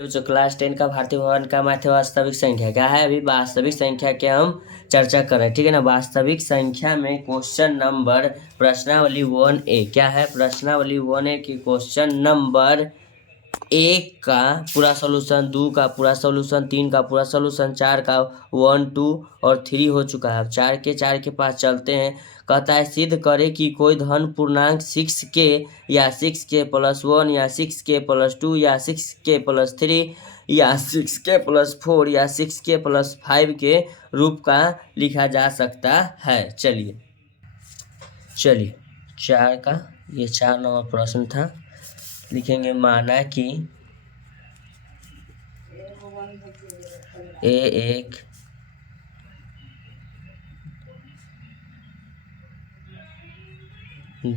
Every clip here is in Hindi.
जो क्लास 10 का भारतीय भवन का मैथ वास्तविक संख्या क्या है। अभी वास्तविक संख्या के हम चर्चा कर रहे हैं, ठीक है ना। वास्तविक संख्या में क्वेश्चन नंबर प्रश्नावली 1A क्या है। प्रश्नावली 1A की क्वेश्चन नंबर 1 का पूरा सॉल्यूशन, 2 का पूरा सॉल्यूशन, 3 का पूरा सॉल्यूशन, 4 का 1, 2 और 3 हो चुका है। अब 4 के पास चलते हैं। कहता है सिद्ध करे कि कोई धन पूर्णांक 6k या 6k + 1 या 6k + 2 या 6k + 3 या 6k + 4 या 6k + 5 के रूप का लिखा जा सकता है। चलिए 4 का ये 4 नंबर प्रश्न था। लिखेंगे माना कि ए एक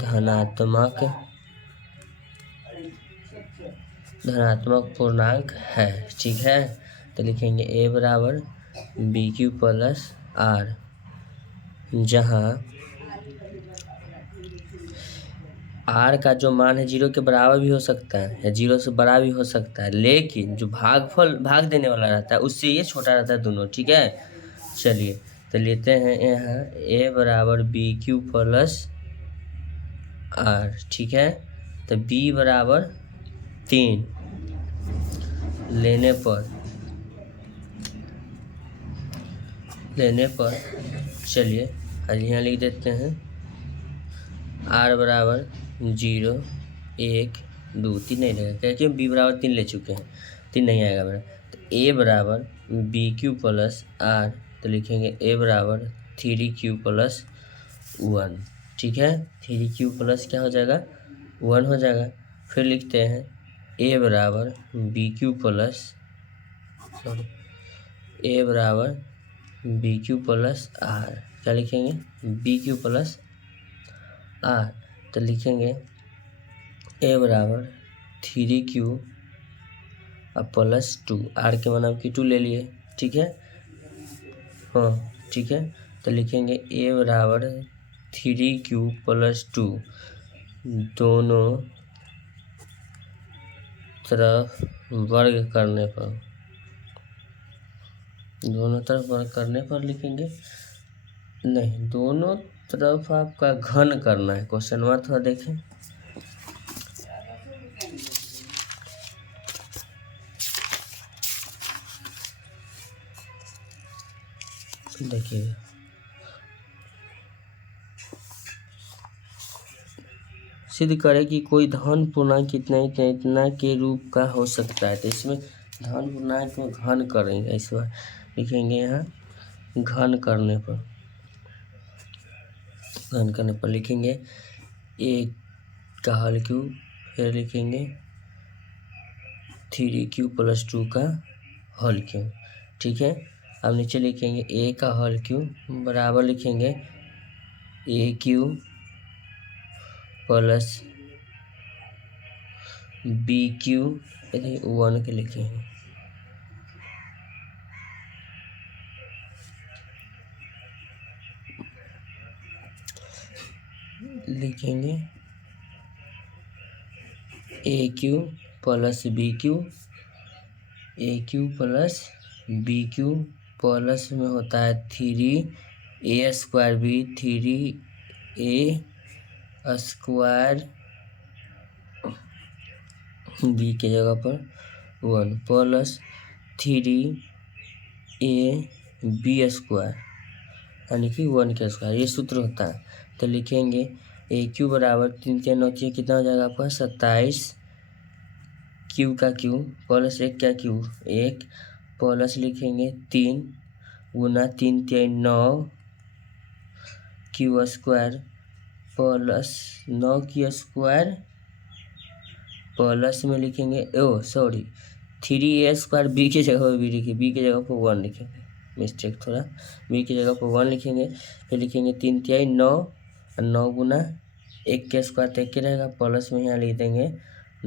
धनात्मक पूर्णांक है, ठीक है। तो लिखेंगे a बराबर BQ + R, जहाँ R का जो मान है 0 के बराबर भी हो सकता है या 0 से बड़ा भी हो सकता है, लेकिन जो भाग देने वाला रहता है उससे ये छोटा रहता है दोनों, ठीक है। चलिए तो लेते हैं यहाँ a बराबर BQ + R, ठीक है। तो b बराबर 3 लेने पर चलिए आज यहाँ लिख देते हैं r बराबर 0, 1, 2, 3 नहीं रहेगा क्योंकि b बराबर 3 ले चुके हैं, 3 नहीं आएगा मेरा। तो a बराबर BQ + R, तो लिखेंगे a बराबर 3Q + 1, ठीक है। 3Q प्लस क्या हो जाएगा 1 हो जाएगा। फिर लिखते हैं a बराबर BQ + R, क्या लिखेंगे BQ + R, तो लिखेंगे a बराबर 3Q + 2, R के मान आपकी 2 ले लिए, ठीक है। हाँ ठीक है, तो लिखेंगे a बराबर 3Q + 2, दोनों तरफ वर्ग करने पर लिखेंगे नहीं, दोनों तरफ आपका घन करना है। क्वेश्चन में थोड़ा देखें, देखिए सिद्ध करे कि कोई धन पूर्णांक इतना के रूप का हो सकता है। तो इसमें धन पूर्णांक में घन करेंगे, इस बार लिखेंगे यहाँ घन करने पर लिखेंगे a का हल क्यूब, फिर लिखेंगे 3Q + 2 का हल क्यूब, ठीक है। अब नीचे लिखेंगे a का हल क्यूब बराबर लिखेंगे AQ + BQ 1 के लिखेंगे, लिखेंगे AQ + BQ, AQ + BQ plus में होता है 3a² b 3a² b के जगह पर 1 + 3ab² यानी कि 1 के स्क्वायर, ये सूत्र होता है। तो लिखेंगे AQ बराबर 3 के 9 कितना हो जाएगा आपका 27, Q का Q + 1 का Q 1 प्लस लिखेंगे 3 गुना 3 × 9 Q² + 9 Q² प्लस में लिखेंगे 3a² b की जगह पर b लिखिए, b की जगह पर 1 लिखेंगे, मिस्टेक थोड़ा, b की जगह पर 1 लिखेंगे। फिर लिखेंगे 3 × 9 और 9 गुना 1 के स्क्वायर तो 1 रहेगा, प्लस में यहाँ लिख देंगे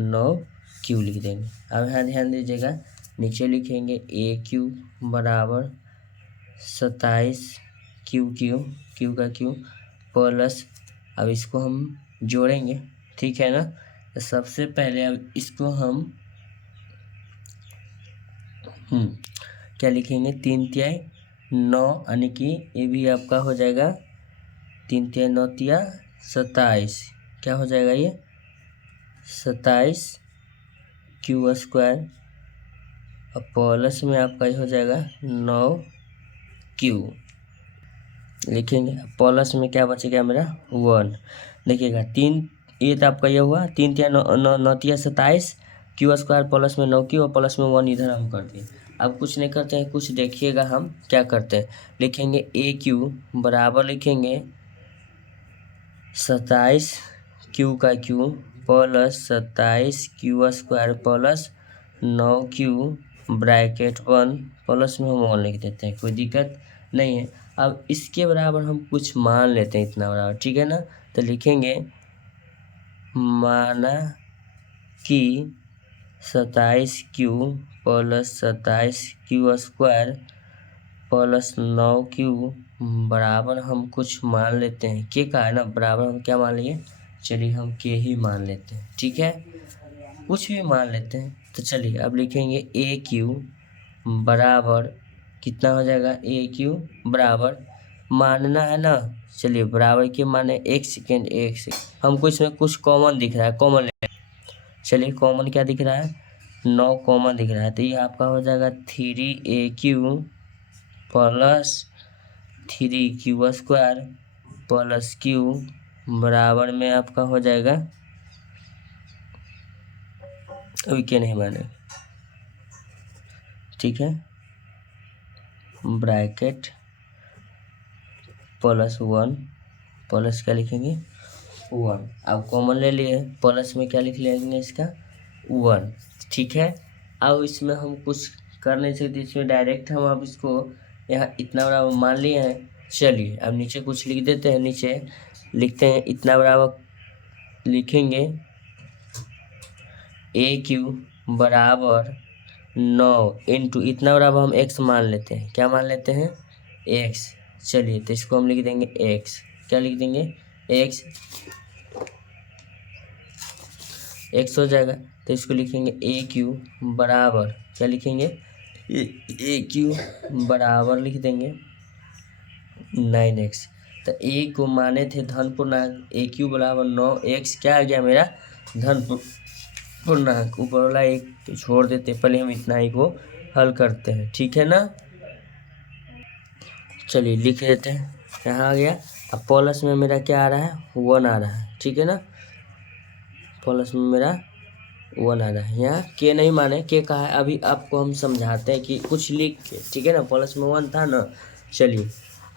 9Q लिख देंगे। अब यहाँ ध्यान दीजिएगा, नीचे लिखेंगे AQ बराबर 27 Q का Q प्लस, अब इसको हम जोड़ेंगे, ठीक है ना। तो सबसे पहले अब इसको हम क्या लिखेंगे 3×9 यानी कि ये भी आपका हो जाएगा 3×9 27। क्या हो जाएगा ये 27 क्यू स्क्वायर और प्लस में आपका ये हो जाएगा 9 क्यू लिखेंगे। प्लस में क्या बचेगा मेरा 1। देखिएगा 3 ये तो आपका ये हुआ 3×9 = 27 क्यू स्क्वायर प्लस में 9 क्यू और प्लस में 1 इधर हम कर दिए। अब कुछ नहीं करते हैं, कुछ देखिएगा हम क्या करते हैं। लिखेंगे ए क्यू बराबर लिखेंगे 27 क्यू का Q plus 27 Q square plus 9 Q bracket 1 plus में हम 1 लिख देते हैं, कोई दिक्कत नहीं है। अब इसके बराबर हम कुछ मान लेते हैं इतना बराबर, ठीक है ना। तो लिखेंगे माना कि 27 Q plus 27 Q square plus 9 Q बराबर हम कुछ मान लेते हैं। के का है ना बराबर हम क्या मान लिए, चलिए हम के ही मान लेते हैं, ठीक है, कुछ भी मान लेते हैं। तो चलिए अब लिखेंगे ए क्यू बराबर कितना हो जाएगा, ए क्यू बराबर मानना है ना, चलिए बराबर के माने 1 सेकेंड हमको इसमें कुछ कॉमन दिख रहा है, कॉमन ले चलिए कॉमन क्या दिख रहा है 9 कॉमन दिख रहा है। तो ये आपका हो जाएगा 3AQ plus 3Q square plus Q बराबर में आपका हो जाएगा, अभी क्या नहीं माने, ठीक है, ब्रैकेट प्लस 1 प्लस क्या लिखेंगे 1। अब कॉमन ले लिए प्लस में क्या लिख लेंगे इसका 1, ठीक है। अब इसमें हम कुछ कर नहीं सकते, इसमें डायरेक्ट हम अब इसको यहाँ इतना बराबर मान लिए हैं। चलिए अब नीचे कुछ लिख देते हैं, नीचे लिखते हैं इतना बराबर लिखेंगे ए क्यू बराबर 9 इंटू इतना बराबर हम x मान लेते हैं, क्या मान लेते हैं x। चलिए तो इसको हम लिख देंगे x, क्या लिख देंगे x हो जाएगा। तो इसको लिखेंगे ए क्यू बराबर क्या लिखेंगे ए क्यू बराबर लिख देंगे 9x। तो ए को माने थे धन पूर्णांक, ए क्यू बराबर 9x क्या आ गया मेरा धन पूर्णांक, ऊपर वाला एक छोड़ देते, पहले हम इतना ही को हल करते हैं, ठीक है ना। चलिए लिख देते हैं, यहाँ आ गया। अब प्लस में मेरा क्या आ रहा है 1 आ रहा है, ठीक है ना, प्लस में मेरा 1 आ रहा है। यहाँ के नहीं माने, के कहा है अभी आपको हम समझाते हैं कि कुछ लिख के, ठीक है ना, प्लस में 1 था ना। चलिए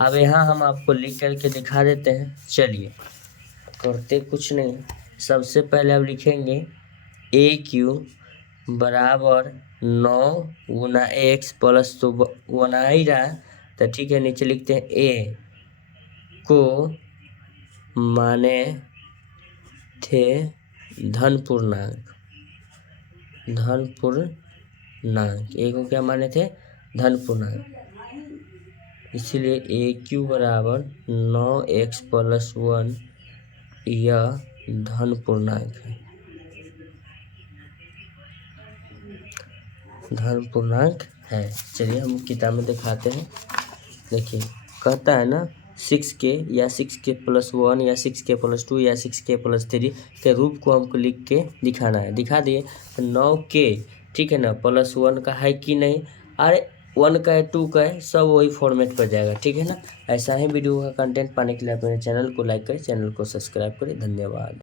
अब यहाँ हम आपको लिख करके दिखा देते हैं। चलिए करते कुछ नहीं, सबसे पहले अब लिखेंगे ए क्यू बराबर 9 गुना x प्लस तो 1 आ ही रहा है, तो ठीक है नीचे लिखते हैं ए को माने थे धन पूर्णांक, ए को क्या माने थे धन पूर्णांक, इसीलिए ए क्यू बराबर 9x प्लस 1 यह धन पूर्णांक है, धन पूर्णांक है। चलिए हम किताब में दिखाते हैं। देखिए कहता है ना 6k या 6k प्लस 1 या 6k प्लस 2 या 6k प्लस 3 के रूप को हमको लिख के दिखाना है। दिखा दिए 9k, ठीक है ना, प्लस 1 का है कि नहीं, अरे 1 का है 2 का है, सब वही फॉर्मेट पर जाएगा, ठीक है ना। ऐसा ही वीडियो का कंटेंट पाने के लिए अपने चैनल को लाइक करें, चैनल को सब्सक्राइब करें। धन्यवाद।